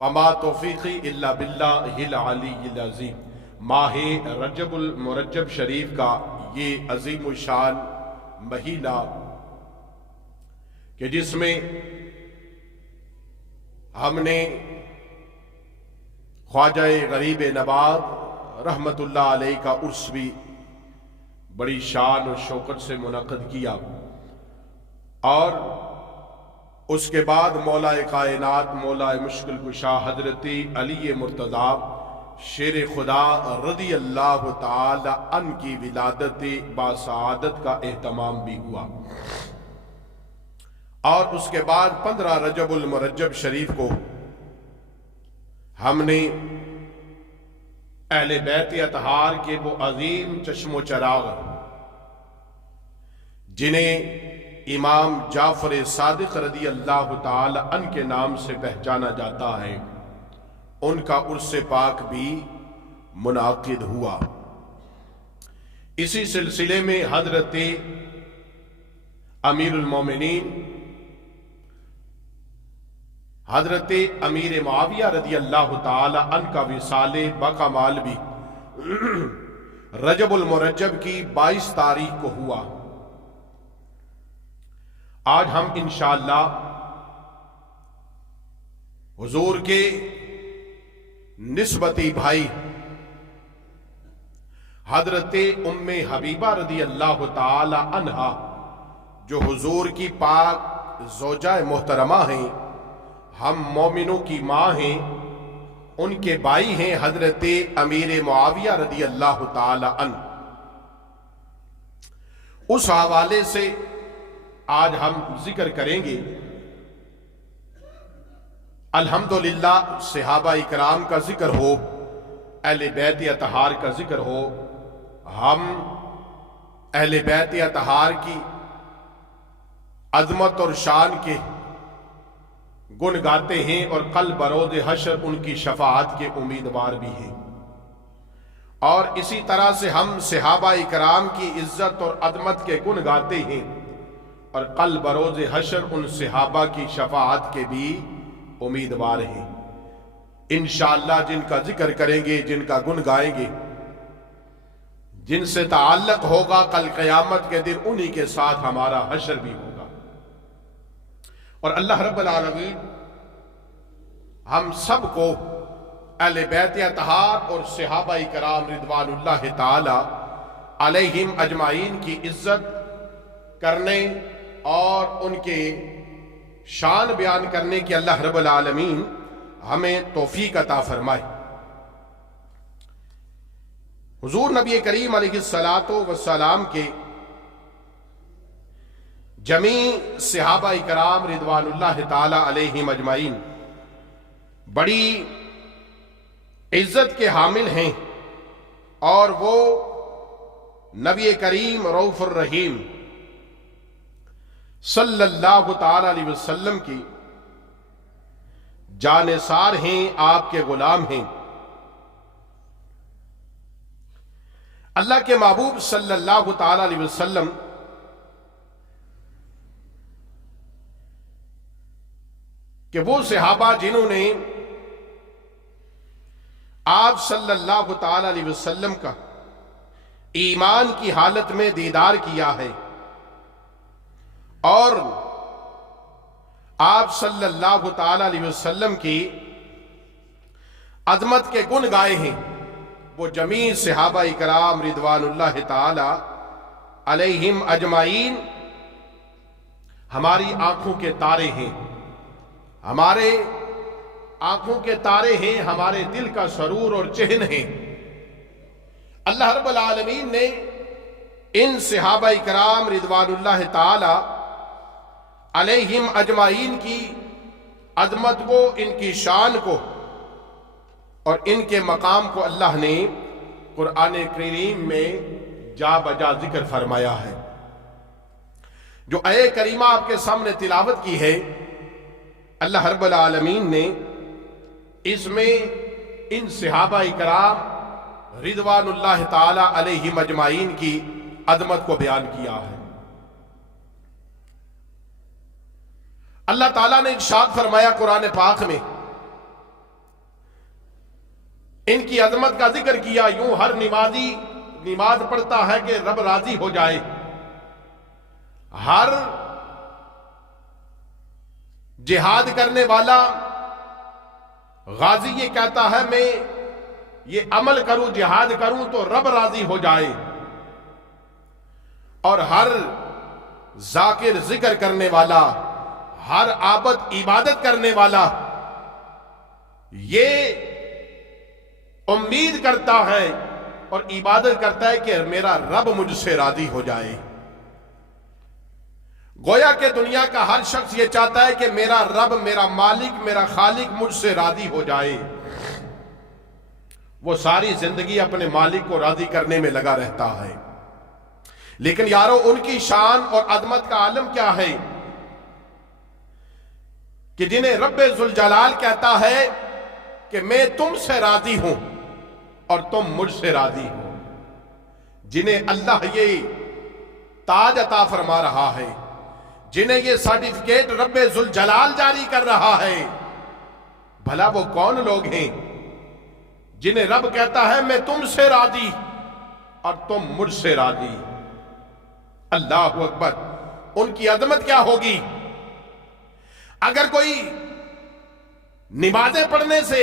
وما توفیقی الا باللہ العلی العظیم۔ ماہ رجب المرجب شریف کا یہ عظیم الشان مہینہ کہ جس میں ہم نے خواجہ غریب نواز رحمت اللہ علیہ کا عرس بھی بڑی شان اور شوکت سے منعقد کیا، اور اس کے بعد مولا کائنات مولا مشکل کشا حضرت علی مرتضیٰ شیر خدا رضی اللہ تعالی عنہ کی ولادت باسعادت کا اہتمام بھی ہوا، اور اس کے بعد 15 رجب المرجب شریف کو ہم نے اہل بیت اطہار کے وہ عظیم چشم و چراغ جنہیں امام جعفر صادق رضی اللہ تعالی عنہ کے نام سے پہچانا جاتا ہے، ان کا عرس پاک بھی منعقد ہوا۔ اسی سلسلے میں حضرت امیر المومنین حضرت امیر معاویہ رضی اللہ تعالی عنہ کا وصال بکمال بھی رجب المرجب کی 22 تاریخ کو ہوا۔ آج ہم انشاءاللہ حضور کے نسبتی بھائی حضرت ام حبیبہ رضی اللہ تعالی عنہا جو حضور کی پاک زوجہ محترمہ ہیں، ہم مومنوں کی ماں ہیں، ان کے بھائی ہیں حضرت امیر معاویہ رضی اللہ تعالی عنہ، اس حوالے سے آج ہم ذکر کریں گے۔ الحمدللہ صحابہ اکرام کا ذکر ہو، اہل بیت اطہار کا ذکر ہو، ہم اہل بیت اطہار کی عظمت اور شان کے گن گاتے ہیں، اور کل بروز حشر ان کی شفاعت کے امیدوار بھی ہیں، اور اسی طرح سے ہم صحابہ اکرام کی عزت اور عظمت کے گن گاتے ہیں، اور کل بروز حشر ان صحابہ کی شفاعت کے بھی امیدوار ہیں۔ انشاءاللہ جن کا ذکر کریں گے، جن کا گن گائیں گے، جن سے تعلق ہوگا کل قیامت کے دن، انہی کے ساتھ ہمارا حشر بھی ہوگا۔ اور اللہ رب العالمین ہم سب کو اہل بیت اطہار اور صحابہ اکرام رضوان اللہ تعالی علیہم اجمعین کی عزت کرنے اور ان کے شان بیان کرنے کی اللہ رب العالمین ہمیں توفیق عطا فرمائے۔ حضور نبی کریم علیہ السلام کے جمیع صحابہ اکرام رضوان اللہ تعالی علیہم اجمعین بڑی عزت کے حامل ہیں، اور وہ نبی کریم رؤوف الرحیم صلی اللہ تعالی علیہ وسلم کی جانثار ہیں، آپ کے غلام ہیں۔ اللہ کے محبوب صلی اللہ تعالی علیہ وسلم کہ وہ صحابہ جنہوں نے آپ صلی اللہ تعالی علیہ وسلم کا ایمان کی حالت میں دیدار کیا ہے، اور آپ صلی اللہ تعالی علیہ وسلم کی عظمت کے گن گائے ہیں، وہ جمیع صحابہ اکرام رضوان اللہ تعالی علیہم اجمعین ہماری آنکھوں کے تارے ہیں، ہمارے آنکھوں کے تارے ہیں، ہمارے دل کا سرور اور چہن ہیں۔ اللہ رب العالمین نے ان صحابہ اکرام رضوان اللہ تعالی علیہم اجمعین کی عظمت کو، ان کی شان کو اور ان کے مقام کو اللہ نے قرآن کریم میں جا بجا ذکر فرمایا ہے۔ جو آیت کریمہ آپ کے سامنے تلاوت کی ہے، اللہ رب العالمین نے اس میں ان صحابہ اکرام رضوان اللہ تعالی علیہم اجمعین کی عظمت کو بیان کیا ہے۔ اللہ تعالیٰ نے ارشاد فرمایا قرآن پاک میں، ان کی عظمت کا ذکر کیا. یوں ہر نمازی نماز پڑھتا ہے کہ رب راضی ہو جائے. ہر جہاد کرنے والا غازی یہ کہتا ہے میں یہ عمل کروں، جہاد کروں تو رب راضی ہو جائے. اور ہر ذاکر ذکر کرنے والا، ہر عابد عبادت کرنے والا یہ امید کرتا ہے اور عبادت کرتا ہے کہ میرا رب مجھ سے راضی ہو جائے. گویا کہ دنیا کا ہر شخص یہ چاہتا ہے کہ میرا رب، میرا مالک، میرا خالق مجھ سے راضی ہو جائے. وہ ساری زندگی اپنے مالک کو راضی کرنے میں لگا رہتا ہے. لیکن یارو ان کی شان اور عظمت کا عالم کیا ہے کہ جنہیں رب ذوالجلال کہتا ہے کہ میں تم سے راضی ہوں اور تم مجھ سے راضی ہو. جنہیں اللہ یہ تاج عطا فرما رہا ہے، جنہیں یہ سرٹیفکیٹ رب ذوالجلال جاری کر رہا ہے، بھلا وہ کون لوگ ہیں جنہیں رب کہتا ہے میں تم سے راضی اور تم مجھ سے راضی. اللہ اکبر. ان کی عظمت کیا ہوگی. اگر کوئی نمازیں پڑھنے سے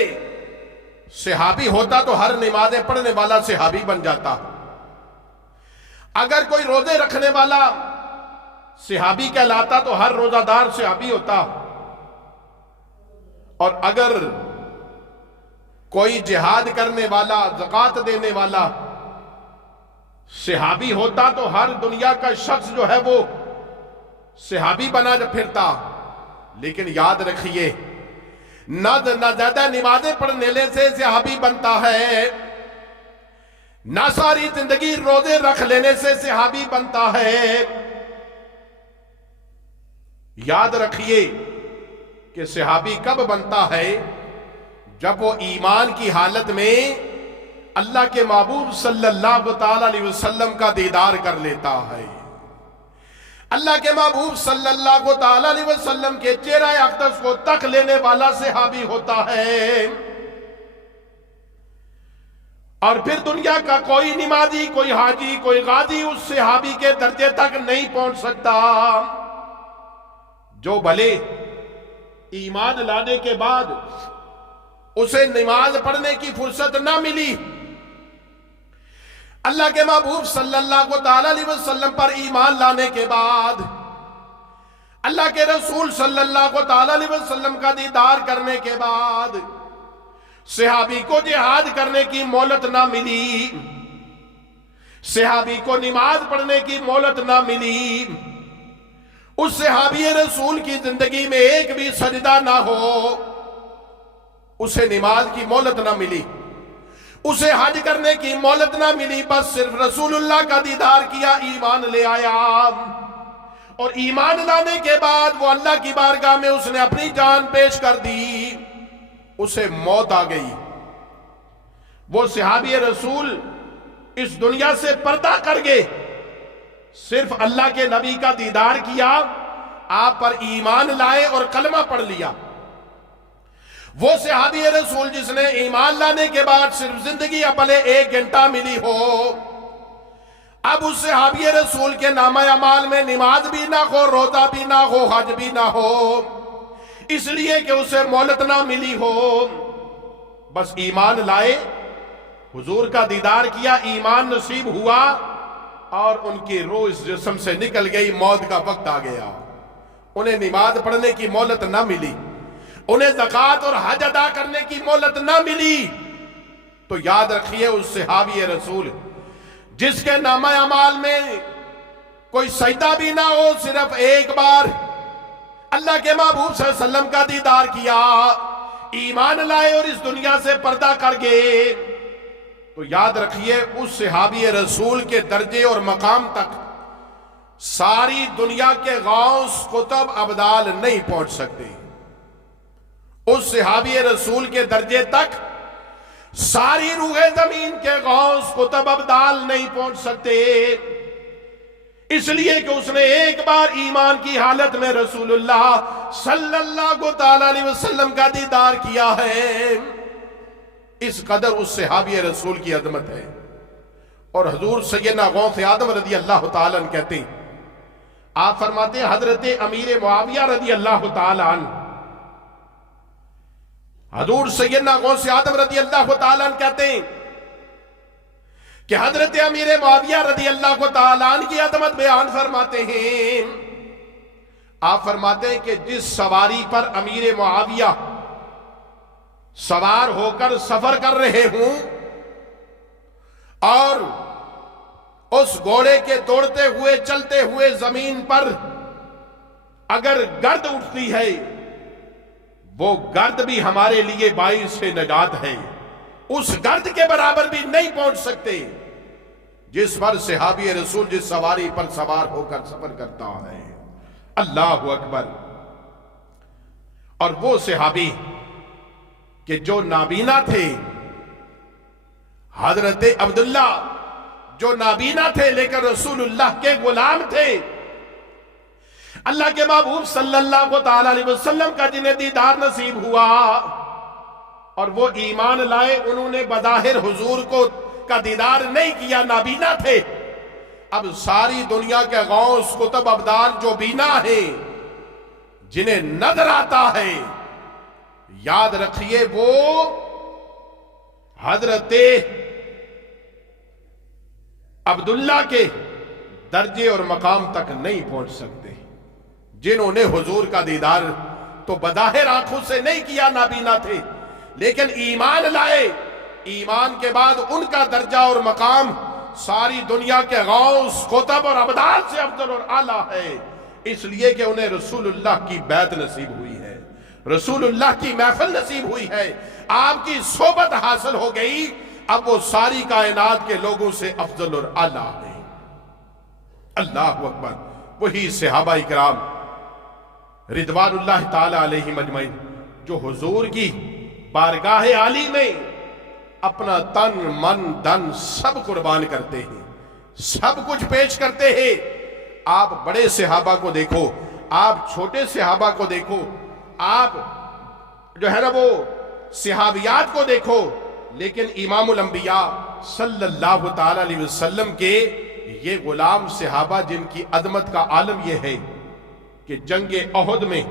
صحابی ہوتا تو ہر نمازیں پڑھنے والا صحابی بن جاتا. اگر کوئی روزے رکھنے والا صحابی کہلاتا تو ہر روزہ دار صحابی ہوتا. اور اگر کوئی جہاد کرنے والا، زکوٰۃ دینے والا صحابی ہوتا تو ہر دنیا کا شخص جو ہے وہ صحابی بنا پھرتا. لیکن یاد رکھیے نہ زیادہ نمازیں پڑھنے سے صحابی بنتا ہے، نہ ساری زندگی روزے رکھ لینے سے صحابی بنتا ہے. یاد رکھیے کہ صحابی کب بنتا ہے؟ جب وہ ایمان کی حالت میں اللہ کے محبوب صلی اللہ تعالی علیہ وسلم کا دیدار کر لیتا ہے. اللہ کے محبوب صلی اللہ تعالی علیہ وسلم کے چہرہ اقدس کو تک لینے والا صحابی ہوتا ہے. اور پھر دنیا کا کوئی نمازی، کوئی حاجی، کوئی غازی اس صحابی کے درجے تک نہیں پہنچ سکتا جو بھلے ایمان لانے کے بعد اسے نماز پڑھنے کی فرصت نہ ملی، اللہ کے محبوب صلی اللہ تعالی علیہ وسلم پر ایمان لانے کے بعد، اللہ کے رسول صلی اللہ تعالی علیہ وسلم کا دیدار کرنے کے بعد صحابی کو جہاد کرنے کی مہلت نہ ملی، صحابی کو نماز پڑھنے کی مہلت نہ ملی. اس صحابی رسول کی زندگی میں ایک بھی سجدہ نہ ہو، اسے نماز کی مہلت نہ ملی، اسے حج کرنے کی مہلت نہ ملی. بس صرف رسول اللہ کا دیدار کیا، ایمان لے آیا، اور ایمان لانے کے بعد وہ اللہ کی بارگاہ میں اس نے اپنی جان پیش کر دی، اسے موت آ گئی. وہ صحابی رسول اس دنیا سے پردہ کر گئے، صرف اللہ کے نبی کا دیدار کیا، آپ پر ایمان لائے اور کلمہ پڑھ لیا. وہ صحابی رسول جس نے ایمان لانے کے بعد صرف زندگی بھلے 1 گھنٹہ ملی ہو، اب اس صحابی رسول کے نامہ اعمال میں نماز بھی نہ ہو، روزہ بھی نہ ہو، حج بھی نہ ہو، اس لیے کہ اسے مہلت نہ ملی ہو. بس ایمان لائے، حضور کا دیدار کیا، ایمان نصیب ہوا، اور ان کی روح اس جسم سے نکل گئی، موت کا وقت آ گیا. انہیں نماز پڑھنے کی مہلت نہ ملی، انہیں زکوٰۃ اور حج ادا کرنے کی مہلت نہ ملی. تو یاد رکھیے اس صحابی رسول جس کے نامہ اعمال میں کوئی سجدہ بھی نہ ہو، صرف ایک بار اللہ کے محبوب صلی اللہ علیہ وسلم کا دیدار کیا، ایمان لائے اور اس دنیا سے پردہ کر گئے، تو یاد رکھیے اس صحابی رسول کے درجے اور مقام تک ساری دنیا کے غوث، قطب، ابدال نہیں پہنچ سکتے. اس صحابی رسول کے درجے تک ساری روح زمین کے غوث، قطب، ابدال نہیں پہنچ سکتے، اس لیے کہ اس نے ایک بار ایمان کی حالت میں رسول اللہ صلی اللہ تعالی علیہ وسلم کا دیدار کیا ہے. اس قدر اس صحابی رسول کی عظمت ہے۔ اور حضور سیدنا غوث آدم رضی اللہ تعالیٰ عنہ کہتے ہیں، آپ فرماتے ہیں حضرت امیر معاویہ رضی اللہ تعالیٰ عنہ، حضور سیدنا غوث آدم رضی اللہ تعالیٰ عنہ کہتے ہیں کہ حضرت امیر معاویہ رضی اللہ تعالیٰ عنہ کی عظمت بیان فرماتے ہیں۔ آپ فرماتے ہیں کہ جس سواری پر امیر معاویہ سوار ہو کر سفر کر رہے ہوں اور اس گھوڑے کے دوڑتے ہوئے چلتے ہوئے زمین پر اگر گرد اٹھتی ہے، وہ گرد بھی ہمارے لیے باعث نجات ہے، اس گرد کے برابر بھی نہیں پہنچ سکتے جس پر صحابی رسول جس سواری پر سوار ہو کر سفر کرتا ہے۔ اللہ اکبر۔ اور وہ صحابی کہ جو نابینا تھے، حضرت عبداللہ جو نابینا تھے لیکن رسول اللہ کے غلام تھے، اللہ کے محبوب صلی اللہ تعالی علیہ وسلم کا جنہیں دیدار نصیب ہوا اور وہ ایمان لائے، انہوں نے بظاہر حضور کو کا دیدار نہیں کیا، نابینا تھے۔ اب ساری دنیا کے غوث قطب ابدال جو بینا ہیں، جنہیں نظر آتا ہے، یاد رکھیے وہ حضرت عبداللہ کے درجے اور مقام تک نہیں پہنچ سکتے، جنہوں نے حضور کا دیدار تو بظاہر آنکھوں سے نہیں کیا، نابینا تھے، لیکن ایمان لائے، ایمان کے بعد ان کا درجہ اور مقام ساری دنیا کے غوث قطب اور ابدال سے افضل اور اعلیٰ ہے، اس لیے کہ انہیں رسول اللہ کی بیعت نصیب ہوئی ہے، رسول اللہ کی محفل نصیب ہوئی ہے، آپ کی صحبت حاصل ہو گئی، اب وہ ساری کائنات کے لوگوں سے افضل اور اعلیٰ ہے۔ اللہ اکبر۔ وہی صحابہ کرام رضوان اللہ تعالی علیہم اجمعین جو حضور کی بارگاہ عالی میں اپنا تن من دن سب قربان کرتے ہیں، سب کچھ پیش کرتے ہیں۔ آپ بڑے صحابہ کو دیکھو، آپ چھوٹے صحابہ کو دیکھو، آپ جو ہے نا وہ صحابیات کو دیکھو، لیکن امام الانبیاء صلی اللہ تعالی علیہ وسلم کے یہ غلام صحابہ جن کی عظمت کا عالم یہ ہے کہ جنگ احد میں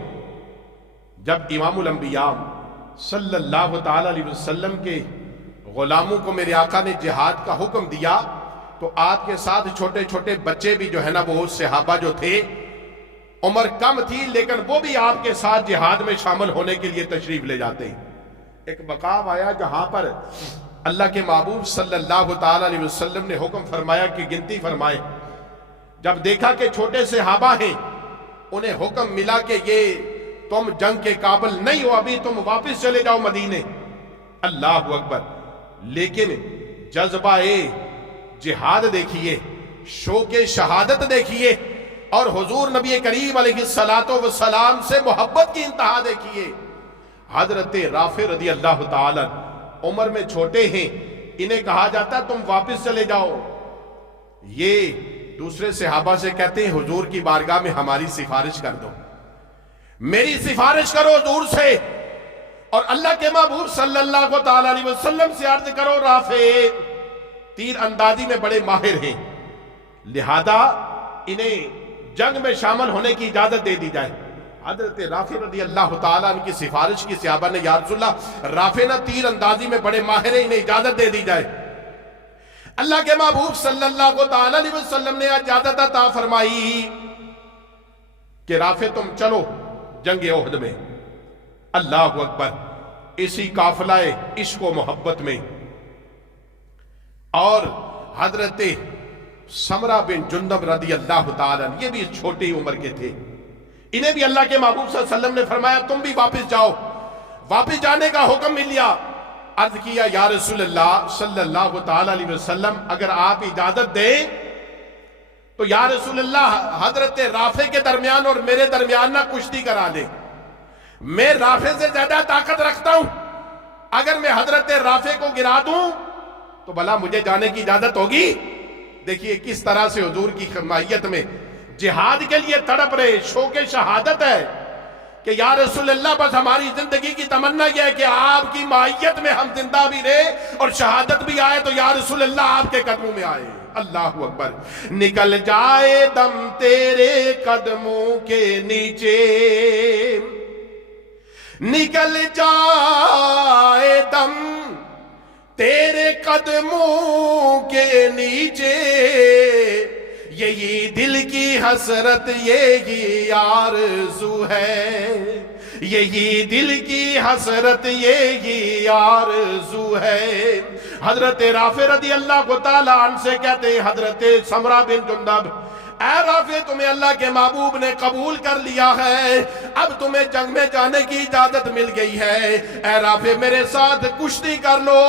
جب امام الانبیاء صلی اللہ تعالی علیہ وسلم کے غلاموں کو میرے آقا نے جہاد کا حکم دیا تو آپ کے ساتھ چھوٹے چھوٹے بچے بھی جو ہے نا وہ صحابہ جو تھے، عمر کم تھی لیکن وہ بھی آپ کے ساتھ جہاد میں شامل ہونے کے لیے تشریف لے جاتے ہیں۔ ایک مقام آیا جہاں پر اللہ کے محبوب صلی اللہ تعالی علیہ وسلم نے حکم فرمایا کہ گنتی فرمائے، جب دیکھا کہ چھوٹے صحابہ ہیں، انہیں حکم ملا کہ یہ تم جنگ کے قابل نہیں ہو، ابھی تم واپس چلے جاؤ مدینے۔ اللہ اکبر۔ لیکن جذبہ جہاد دیکھیے، شوق شہادت دیکھیے، اور حضور نبی کریم علیہ السلام سے محبت کی انتہا دیکھیے۔ حضرت رافع رضی اللہ تعالی عمر میں چھوٹے ہیں، انہیں کہا جاتا ہے تم واپس چلے جاؤ، یہ دوسرے صحابہ سے کہتے ہیں حضور کی بارگاہ میں ہماری سفارش کر دو، میری سفارش کرو حضور سے، اور اللہ کے محبوب صلی اللہ تعالی علیہ وسلم سے عرض کرو رافع تیر اندازی میں بڑے ماہر ہیں، لہذا انہیں جنگ میں شامل ہونے کی اجازت دے دی جائے۔ حضرت رافع رضی اللہ تعالیٰ عنہ کی سفارش کی، صحابہ نے یا رسول اللہ رافع نہ تیر اندازی میں بڑے ماہر ہیں، انہیں اجازت دے دی جائے۔ اللہ کے محبوب صلی اللہ تعالیٰ علیہ وسلم نے اجازت عطا فرمائی کہ رافع تم چلو جنگ احد میں۔ اللہ اکبر۔ اسی قافلہ عشق و محبت میں اور حضرت سمرہ بن جندب رضی اللہ تعالیٰ عنہ، یہ بھی چھوٹی عمر کے تھے، انہیں بھی اللہ کے محبوب صلی اللہ علیہ وسلم نے فرمایا تم بھی واپس جاؤ، واپس جانے کا حکم مل لیا۔ عرض کیا یا رسول اللہ صلی اللہ تعالی علیہ وسلم اگر آپ اجازت دیں تو یا رسول اللہ حضرت رافع کے درمیان اور میرے درمیان نہ کشتی کرا لیں، میں رافع سے زیادہ طاقت رکھتا ہوں، اگر میں حضرت رافع کو گرا دوں تو بھلا مجھے جانے کی اجازت ہوگی؟ دیکھیے کس طرح سے حضور کی خدمت میں جہاد کے لیے تڑپ رہے، شوق شہادت ہے، کہ یا رسول اللہ بس ہماری زندگی کی تمنا یہ ہے کہ آپ کی معیت میں ہم زندہ بھی رہے اور شہادت بھی آئے تو یا رسول اللہ آپ کے قدموں میں آئے۔ اللہ اکبر۔ نکل جائے دم تیرے قدموں کے نیچے، نکل جائے دم تیرے قدموں کے نیچے، یہی دل کی حسرت یہی آرزو ہے، یہی دل کی حسرت یہی آرزو ہے۔ حضرت رافع رضی اللہ تعالیٰ عنہ سے کہتے ہیں حضرت سمرہ بن جندب، اے رافع تمہیں اللہ کے محبوب نے قبول کر لیا ہے، اب تمہیں جنگ میں جانے کی اجازت مل گئی ہے، اے رافع میرے ساتھ کشتی کر لو۔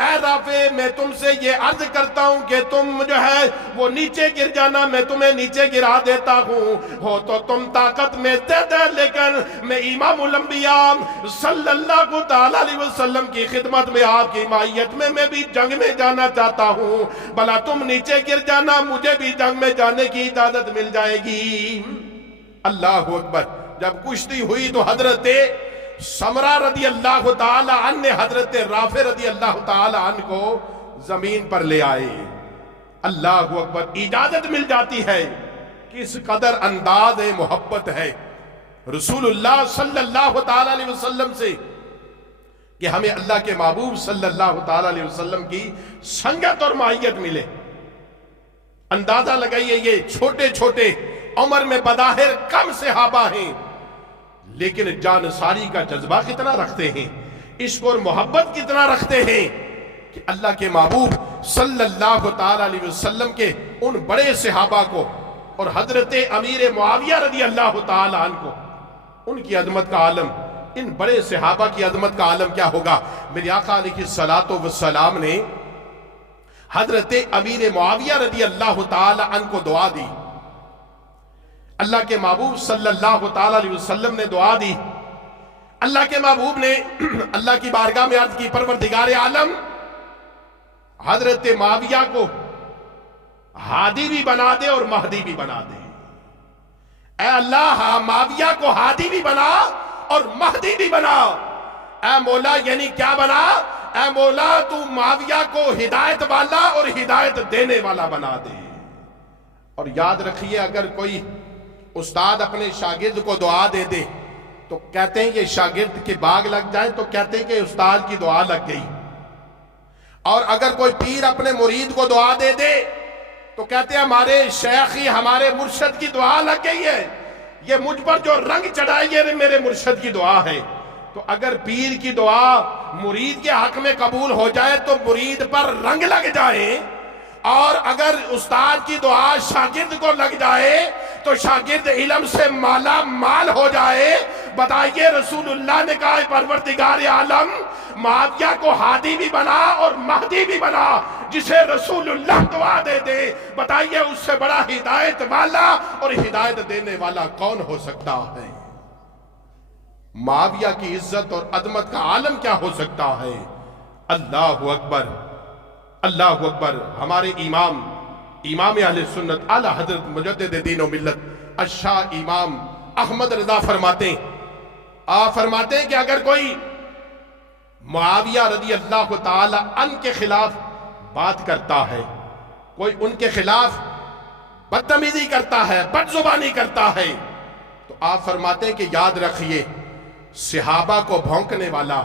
اے رافع میں تم سے یہ عرض کرتا ہوں کہ تم جو ہے وہ نیچے گر جانا، میں تمہیں نیچے گرا دیتا ہوں، ہو تو تم طاقت میں دے دے، لیکن میں امام الانبیاء صلی اللہ تعالیٰ علیہ وسلم کی خدمت میں آپ کی معیت میں بھی جنگ میں جانا چاہتا ہوں، بھلا تم نیچے گر جانا، مجھے بھی جنگ میں جانے کی اجازت مل جائے گی۔ اللہ اکبر۔ جب کشتی ہوئی تو حضرت سمرہ رضی اللہ تعالی عنہ نے حضرت رافع رضی اللہ تعالی عنہ کو زمین پر لے آئے۔ اللہ اکبر۔ اجازت مل جاتی ہے، کس قدر انداز محبت ہے رسول اللہ صلی اللہ تعالی علیہ وسلم سے کہ ہمیں اللہ کے محبوب صلی اللہ تعالی علیہ وسلم کی سنگت اور معیت ملے۔ اندازہ لگائیے، یہ چھوٹے چھوٹے عمر میں بظاہر کم صحابہ ہیں، لیکن جانثاری کا جذبہ کتنا رکھتے ہیں، عشق اور محبت کتنا رکھتے ہیں کہ اللہ کے محبوب صلی اللہ تعالی علیہ وسلم کے ان بڑے صحابہ کو اور حضرت امیر معاویہ رضی اللہ تعالی عنہ کو، ان کی عظمت کا عالم، ان بڑے صحابہ کی عظمت کا عالم کیا ہوگا۔ میرے آقا علیہ الصلوۃ والسلام نے حضرت امیر معاویہ رضی اللہ تعالی عنہ کو دعا دی، اللہ کے محبوب صلی اللہ تعالی علیہ وسلم نے دعا دی، اللہ کے محبوب نے اللہ کی بارگاہ میں عرض کی، پروردگار عالم حضرت معاویہ کو ہادی بھی بنا دے اور مہدی بھی بنا دے۔ اے اللہ معاویہ کو ہادی بھی بنا اور مہدی بھی بنا۔ اے مولا یعنی کیا بنا؟ اے مولا تو معاویہ کو ہدایت والا اور ہدایت دینے والا بنا دے۔ اور یاد رکھیے، اگر کوئی استاد اپنے شاگرد کو دعا دے دے تو کہتے ہیں کہ شاگرد کے باغ لگ جائیں تو کہتے ہیں کہ استاد کی دعا لگ گئی، اور اگر کوئی پیر اپنے مرید کو دعا دے دے تو کہتے ہیں ہمارے شیخ ہی، ہمارے مرشد کی دعا لگ گئی ہے، یہ مجھ پر جو رنگ چڑھائی یہ میرے مرشد کی دعا ہے۔ تو اگر پیر کی دعا مرید کے حق میں قبول ہو جائے تو مرید پر رنگ لگ جائے، اور اگر استاد کی دعا شاگرد کو لگ جائے تو شاگرد علم سے مالا مال ہو جائے۔ بتائیے رسول اللہ نے کہا پروردگار عالم معاویہ کو ہادی بھی بنا اور مہدی بھی بنا، جسے رسول اللہ دعا دے دے، بتائیے اس سے بڑا ہدایت والا اور ہدایت دینے والا کون ہو سکتا ہے؟ معاویہ کی عزت اور عظمت کا عالم کیا ہو سکتا ہے؟ اللہ اکبر، اللہ اکبر۔ ہمارے امام اہل سنت اعلی حضرت مجدد دین و ملت الشاہ امام احمد رضا فرماتے ہیں کہ اگر کوئی معاویہ رضی اللہ تعالی عنہ کے خلاف بات کرتا ہے، کوئی ان کے خلاف بدتمیزی کرتا ہے، بد زبانی کرتا ہے، تو آپ فرماتے ہیں کہ یاد رکھیے صحابہ کو بھونکنے والا،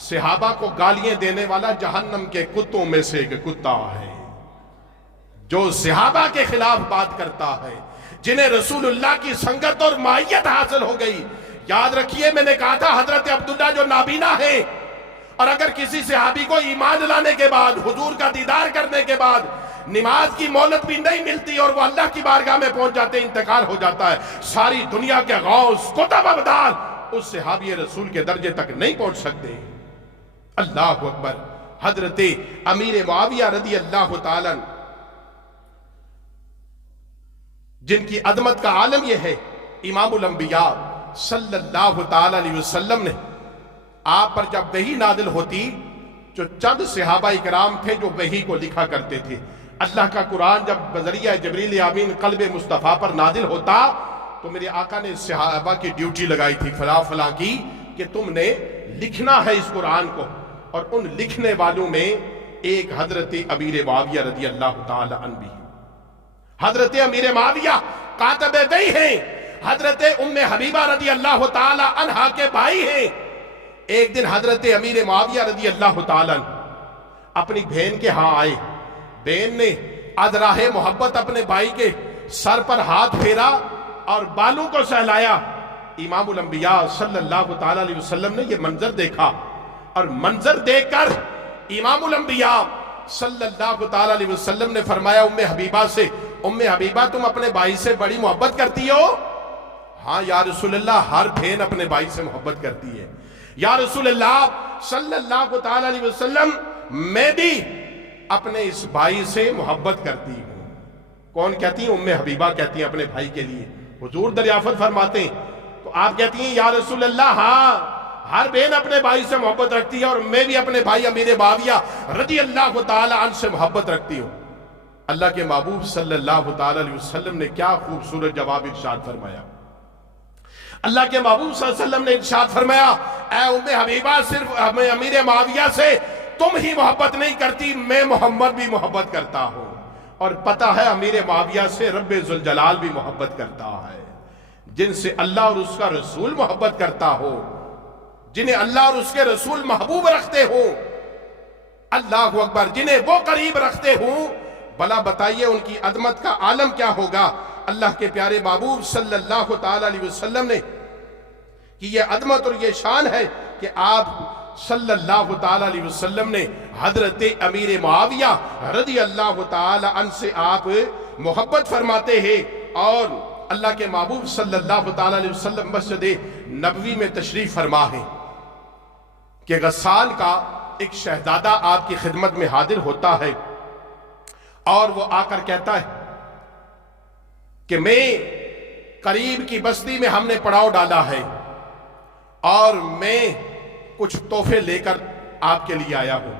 صحابہ کو گالیاں دینے والا جہنم کے کتوں میں سے ایک کتا ہے۔ جو صحابہ کے خلاف بات کرتا ہے، جنہیں رسول اللہ کی سنگت اور معیت حاصل ہو گئی، یاد رکھیے میں نے کہا تھا حضرت عبداللہ جو نابینا ہے، اور اگر کسی صحابی کو ایمان لانے کے بعد، حضور کا دیدار کرنے کے بعد نماز کی مہلت بھی نہیں ملتی اور وہ اللہ کی بارگاہ میں پہنچ جاتے، انتقال ہو جاتا ہے، ساری دنیا کے غوث قطب ابدال اس صحابی رسول کے درجے تک نہیں پہنچ سکتے۔ اللہ اکبر۔ حضرت امیر معاویہ رضی اللہ تعالی جن کی عظمت کا عالم یہ ہے، امام الانبیاء صلی اللہ تعالی علیہ وسلم نے آپ پر جب وحی نازل ہوتی، جو چند صحابہ اکرام تھے جو وحی کو لکھا کرتے تھے، اللہ کا قرآن جب بذریعہ جبریل امین قلب مصطفیٰ پر نازل ہوتا تو میرے آقا نے صحابہ کی ڈیوٹی لگائی تھی فلاں فلاں کی کہ تم نے لکھنا ہے اس قرآن کو، اور ان لکھنے والوں میں ایک حضرت امیر معاویہ رضی اللہ تعالی عنہ بھی ہے۔ حضرت امیر معاویہ کاتب وحی ہیں، حضرت ام حبیبہ رضی اللہ تعالی عنہ کے بھائی ہیں۔ ایک دن حضرت امیر معاویہ رضی اللہ تعالی عنہ اپنی بہن کے ہاں آئے، بہن نے از راہ محبت اپنے بھائی کے سر پر ہاتھ پھیرا اور بالوں کو سہلایا۔ امام الانبیاء صلی اللہ تعالی علیہ وسلم نے یہ منظر دیکھا، اور منظر دیکھ کر امام الانبیاء صلی اللہ تعالی علیہ وسلم نے فرمایا ام حبیبہ سے، ام حبیبہ تم اپنے بھائی سے بڑی محبت کرتی ہو؟ ہاں یا رسول اللہ، ہر بہن اپنے بھائی سے محبت کرتی ہے۔ یا رسول اللہ صلی اللہ تعالی علیہ وسلم، میں بھی اپنے اس بھائی سے محبت کرتی ہوں۔ کون کہتی ہیں؟ ام حبیبہ کہتی ہیں اپنے بھائی کے لیے۔ حضور دریافت فرماتے ہیں تو آپ کہتی ہیں یا رسول اللہ ہاں، ہر بہن اپنے بھائی سے محبت رکھتی ہے، اور میں بھی اپنے بھائی امیر معاویہ رضی اللہ تعالی عنہ سے محبت رکھتی ہوں۔ اللہ کے محبوب صلی اللہ تعالی علیہ وسلم نے کیا خوبصورت جواب ارشاد فرمایا۔ اللہ کے محبوب صلی اللہ علیہ وسلم نے ارشاد فرمایا، اے ام حبیبہ، صرف امیر معاویہ سے تم ہی محبت نہیں کرتی، میں محمد بھی محبت کرتا ہوں، اور پتہ ہے امیر معاویہ سے رب ذوالجلال بھی محبت کرتا ہے۔ جن سے اللہ اور اس کا رسول محبت کرتا ہو، جنہیں اللہ اور اس کے رسول محبوب رکھتے ہو، اللہ اکبر، جنہیں وہ قریب رکھتے ہوں، بھلا بتائیے ان کی عظمت کا عالم کیا ہوگا۔ اللہ کے پیارے محبوب صلی اللہ تعالی علیہ وسلم نے کہ یہ عظمت اور یہ شان ہے کہ آپ صلی اللہ تعالی علیہ وسلم نے حضرت امیر معاویہ رضی اللہ تعالی عنہ سے آپ محبت فرماتے ہیں، اور اللہ کے محبوب صلی اللہ تعالی علیہ وسلم مسجد نبوی میں تشریف فرما ہے کہ غسان کا ایک شہزادہ آپ کی خدمت میں حاضر ہوتا ہے، اور وہ آ کر کہتا ہے کہ میں قریب کی بستی میں ہم نے پڑاؤ ڈالا ہے، اور میں کچھ تحفے لے کر آپ کے لیے آیا ہوں،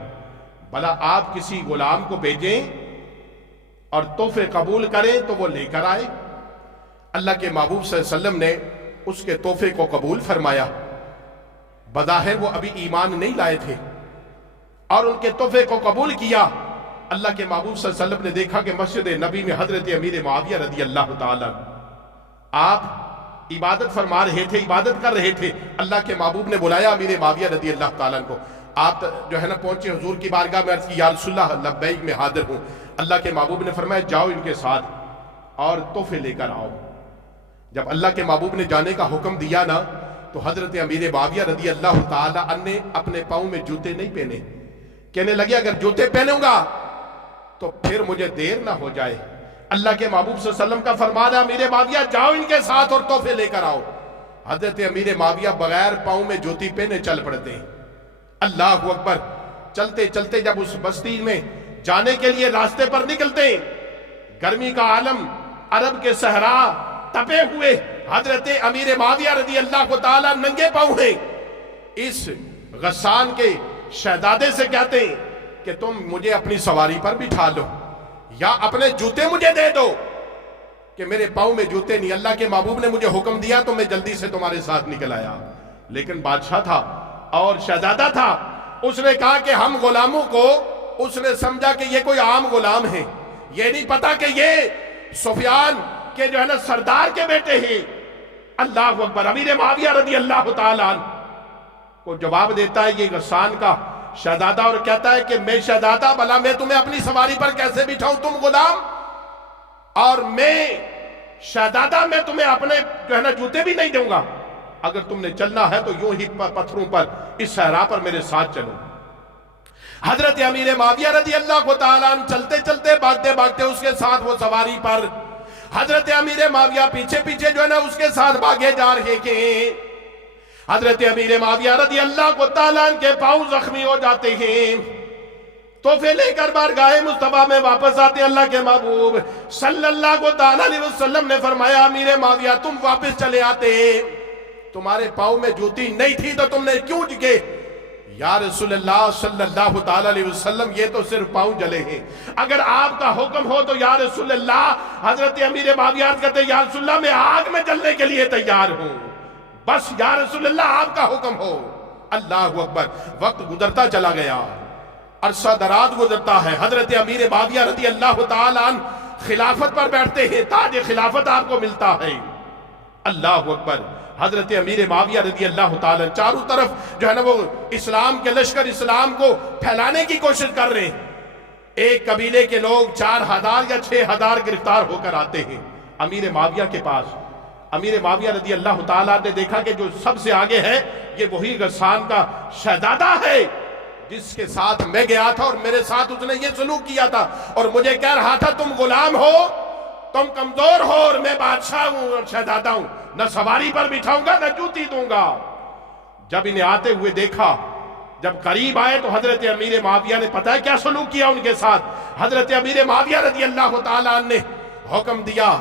بھلا آپ کسی غلام کو بھیجیں اور تحفے قبول کریں تو وہ لے کر آئے۔ اللہ کے محبوب صلی اللہ علیہ وسلم نے اس کے تحفے کو قبول فرمایا۔ بظاہر وہ ابھی ایمان نہیں لائے تھے، اور ان کے تحفے کو قبول کیا۔ اللہ کے محبوب صلی اللہ علیہ وسلم نے دیکھا کہ مسجد نبی میں حضرت امیر معاویہ رضی اللہ تعالیٰ آپ عبادت فرما رہے تھے، عبادت کر رہے تھے۔ اللہ کے محبوب نے بلایا امیر معاویہ رضی اللہ تعالیٰ کو۔ آپ جو ہے نا پہنچے حضور کی بارگاہ میں، عرض کی یا رسول اللہ لبیک میں حاضر ہوں۔ اللہ کے محبوب نے فرمایا جاؤ ان کے ساتھ اور تحفے لے کر آؤ۔ جب اللہ کے محبوب نے جانے کا حکم دیا نا، تو حضرت امیر معاویہ رضی اللہ تعالیٰ عنہ نے اپنے پاؤں میں جوتے نہیں پہنے، کہنے لگے اگر جوتے پہنوں گا تو پھر مجھے دیر نہ ہو جائے۔ اللہ کے محبوب صلی اللہ علیہ وسلم کا فرمان ہے امیر معاویہ جاؤ ان کے ساتھ اور تحفے لے کر آؤ۔ حضرت امیر معاویہ بغیر پاؤں میں جوتی پہنے چل پڑتے ہیں۔ اللہ اکبر، چلتے چلتے جب اس بستی میں جانے کے لیے راستے پر نکلتے ہیں، گرمی کا عالم، عرب کے صحرا تپے ہوئے، حضرت امیر معاویہ رضی اللہ تعالیٰ ننگے پاؤں ہیں۔ اس غسان کے شہزادے سے کہتے ہیں کہ تم مجھے اپنی سواری پر بٹھا لو، یا اپنے جوتے مجھے دے دو، کہ میرے پاؤں میں جوتے نہیں۔ اللہ کے محبوب نے مجھے حکم دیا تو میں جلدی سے تمہارے ساتھ نکل آیا۔ لیکن بادشاہ تھا اور شہزادہ تھا، اس نے کہا کہ ہم غلاموں کو، اس نے سمجھا کہ یہ کوئی عام غلام ہے، یہ نہیں پتا کہ یہ سفیان کے جو ہے نا سردار کے بیٹے ہیں۔ اللہ اکبر، امیر معاویہ رضی اللہ تعالیٰ عنہ کو جواب دیتا ہے یہ غسان کا شہزادہ، اور کہتا ہے کہ میں شہزادہ، بھلا میں تمہیں اپنی سواری پر کیسے بٹھاؤں، تم غلام، اور میں شہزادہ، میں تمہیں اپنے جو ہے نا جوتے بھی نہیں دوں گا۔ اگر تم نے چلنا ہے تو یوں ہی پتھروں پر اس صحرا پر میرے ساتھ چلو۔ حضرت امیر معاویہ رضی اللہ تعالیٰ عنہ چلتے چلتے بھاگتے بھاگتے اس کے ساتھ وہ سواری پر، حضرت امیر معاویہ پیچھے پیچھے جو ہے نا اس کے ساتھ بھاگے جا رہے ہیں۔ حضرت امیر معاویہ رضی اللہ تعالیٰ عنہ کے پاؤں زخمی ہو جاتے ہیں، تحفے لے کر بارگاہ مصطفیٰ میں واپس آتے ہیں۔ اللہ کے محبوب صلی اللہ تعالیٰ علیہ وسلم نے فرمایا امیر معاویہ تم واپس چلے آتے، تمہارے پاؤں میں جوتی نہیں تھی تو تم نے کیوں کہ یا رسول اللہ صلی اللہ تعالی علیہ وسلم یہ تو صرف پاؤں جلے ہیں، اگر آپ کا حکم ہو تو یا رسول اللہ، حضرت امیر معاویہ کہتے ہیں یا رسول اللہ میں آگ میں جلنے کے لیے تیار ہوں، بس یا رسول اللہ آپ کا حکم ہو۔ اللہ اکبر۔ وقت گزرتا چلا گیا، عرصہ دراز گزرتا ہے، حضرت امیر معاویہ رضی اللہ تعالیٰ عنہ خلافت پر بیٹھتے ہیں، تاج خلافت آپ کو ملتا ہے۔ اللہ اکبر۔ حضرت امیر معاویہ رضی اللہ تعالیٰ چاروں طرف جو ہے نا وہ اسلام کے لشکر اسلام کو پھیلانے کی کوشش کر رہے ہیں۔ ایک قبیلے کے لوگ 4000 یا 6000 گرفتار ہو کر آتے ہیں امیر معاویہ کے پاس۔ امیر معاویہ رضی اللہ تعالیٰ نے دیکھا کہ جو سب سے آگے ہے یہ وہی غسان کا شہزادہ ہے جس کے ساتھ میں گیا تھا اور میرے ساتھ اس نے یہ سلوک کیا تھا، اور مجھے کہہ رہا تھا تم غلام ہو، تم کمزور ہو، اور میں بادشاہ ہوں اور شہزادہ ہوں، نہ سواری پر بٹھاؤں گا نہ جوتی دوں گا۔ جب انہیں آتے ہوئے دیکھا، جب قریب آئے تو حضرت امیر معاویہ نے پتہ ہے کیا سلوک کیا ان کے ساتھ؟ حضرت امیر معاویہ رضی اللہ تعالیٰ نے حکم دیا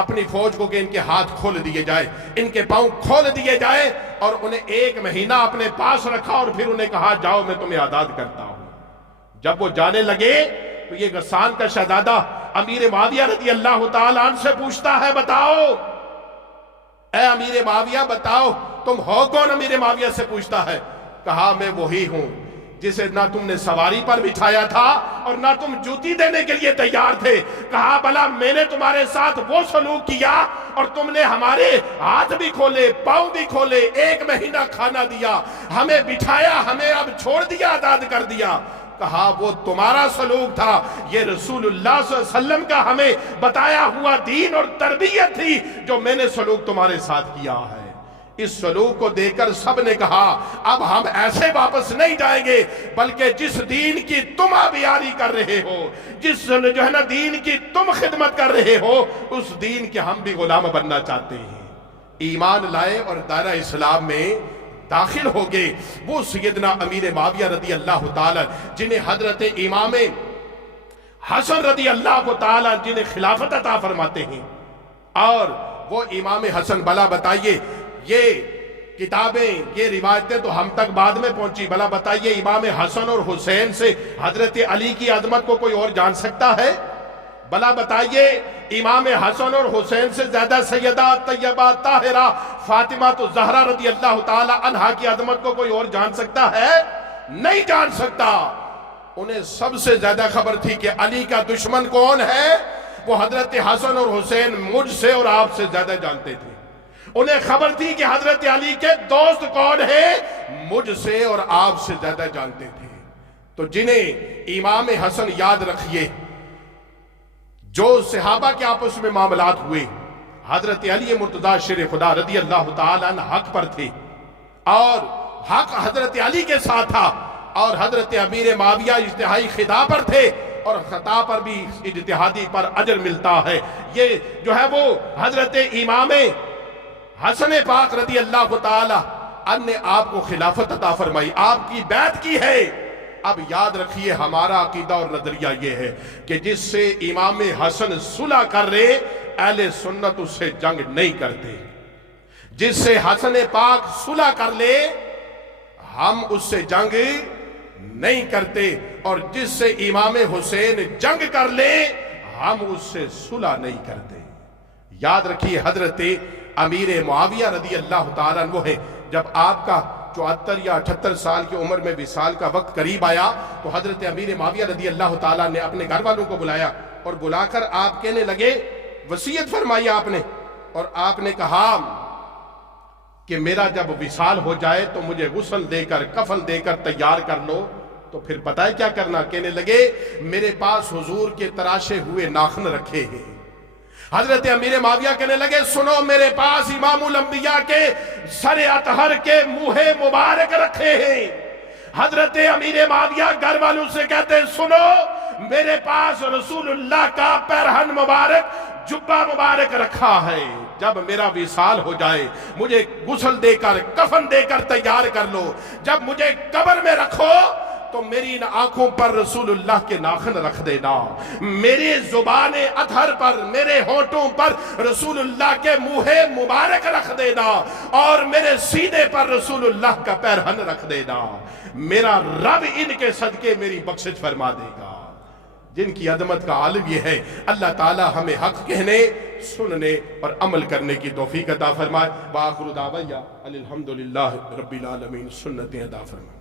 اپنی فوج کو کہ ان کے ہاتھ کھول دیے جائے، ان کے پاؤں کھول دیے جائے، اور انہیں 1 مہینہ اپنے پاس رکھا، اور پھر انہیں کہا جاؤ میں تمہیں آزاد کرتا ہوں۔ جب وہ جانے لگے تو یہ غسان کا شہزادہ امیر معاویہ رضی اللہ تعالیٰ عنہ سے پوچھتا ہے بتاؤ اے امیر معاویہ بتاؤ تم ہو کون؟ امیر معاویہ سے پوچھتا ہے، کہا میں وہی ہوں جسے نہ تم نے سواری پر بٹھایا تھا اور نہ تم جوتی دینے کے لیے تیار تھے۔ کہا بھلا میں نے تمہارے ساتھ وہ سلوک کیا اور تم نے ہمارے ہاتھ بھی کھولے پاؤں بھی کھولے، 1 مہینہ کھانا دیا، ہمیں بٹھایا، ہمیں اب چھوڑ دیا، آزاد کر دیا۔ کہا وہ تمہارا سلوک تھا، یہ رسول اللہ صلی اللہ علیہ وسلم کا ہمیں بتایا ہوا دین اور تربیت تھی جو میں نے سلوک تمہارے ساتھ کیا ہے۔ اس سلوک کو دیکھ کر سب نے کہا اب ہم ایسے واپس نہیں جائیں گے، بلکہ جس دین کی تم آبیاری کر رہے ہو، جس جو ہے نا دین کی تم خدمت کر رہے ہو، اس دین کے ہم بھی غلام بننا چاہتے ہیں۔ ایمان لائے اور دائرہ اسلام میں داخل ہو گئے۔ وہ سیدنا امیر معاویہ رضی اللہ تعالیٰ جنہیں حضرت امام حسن رضی اللہ تعالیٰ جنہیں خلافت عطا فرماتے ہیں، اور وہ امام حسن بلا بتائیے یہ کتابیں یہ روایتیں تو ہم تک بعد میں پہنچی، بلا بتائیے امام حسن اور حسین سے حضرت علی کی عظمت کو کوئی اور جان سکتا ہے؟ بلا بتائیے امام حسن اور حسین سے زیادہ سیدہ طیبہ طاہرہ فاطمہ الزہرا رضی اللہ تعالی عنہا کی عظمت کو کوئی اور جان سکتا ہے؟ نہیں جان سکتا۔ انہیں سب سے زیادہ خبر تھی کہ علی کا دشمن کون ہے، وہ حضرت حسن اور حسین مجھ سے اور آپ سے زیادہ جانتے تھے۔ انہیں خبر تھی کہ حضرت علی کے دوست کون ہیں، مجھ سے اور آپ سے زیادہ جانتے تھے۔ تو جنہیں امام حسن یاد رکھیے، جو صحابہ کے آپس میں معاملات ہوئے، حضرت علی مرتضیٰ شیر خدا رضی اللہ تعالیٰ عنہ حق پر تھے اور حق حضرت علی کے ساتھ تھا، اور حضرت امیر معاویہ اجتہادی خطا پر تھے، اور خطا پر بھی اجتہادی پر اجر ملتا ہے۔ یہ جو ہے وہ حضرت امام حسن پاک رضی اللہ تعالی عنہ نے آپ کو خلافت عطا فرمائی، آپ کی بیعت کی ہے۔ اب یاد رکھیے ہمارا عقیدہ اور نظریہ یہ ہے کہ جس سے امام حسن صلح کر رہے، اہل سنت اس سے جنگ نہیں کرتے۔ جس سے حسن پاک صلح کر لے ہم اس سے جنگ نہیں کرتے، اور جس سے امام حسین جنگ کر لے ہم اس سے صلح نہیں کرتے۔ یاد رکھیے حضرت امیر معاویہ رضی اللہ تعالیٰ عنہ ہے، جب آپ کا 74 یا 78 سال کی عمر میں وصال کا وقت قریب آیا تو حضرت امیر معاویہ رضی اللہ تعالیٰ نے اپنے گھر والوں کو بلایا اور بلا کر آپ کہنے لگے، وصیت فرمائی آپ نے، اور آپ نے کہا کہ میرا جب وصال ہو جائے تو مجھے غسل دے کر کفن دے کر تیار کر لو۔ تو پھر پتہ ہے کیا کرنا؟ کہنے لگے میرے پاس حضور کے تراشے ہوئے ناخن رکھے ہیں۔ حضرت امیر معاویہ کہنے لگے سنو، میرے پاس امام الانبیاء کے سر اطہر کے منہ مبارک رکھے ہیں۔ حضرت امیر معاویہ گھر والوں سے کہتے ہیں سنو، میرے پاس رسول اللہ کا پیرہن مبارک جبہ مبارک رکھا ہے، جب میرا وصال ہو جائے مجھے غسل دے کر کفن دے کر تیار کر لو، جب مجھے قبر میں رکھو تو میری ان آنکھوں پر رسول اللہ کے ناخن رکھ دینا، میری زبان اطہر پر میرے ہونٹوں پر رسول اللہ کے منہ مبارک رکھ دینا، اور میرے سینے پر رسول اللہ کا پیرہن رکھ دینا۔ میرا رب ان کے صدقے میری بخشش فرما دے گا۔ جن کی عظمت کا عالم یہ ہے، اللہ تعالی ہمیں حق کہنے، سننے اور عمل کرنے کی توفیق عطا فرمائے۔ وآخر دعوانا ان الحمدللہ رب العالمین، سنتیں ادا فرمائے۔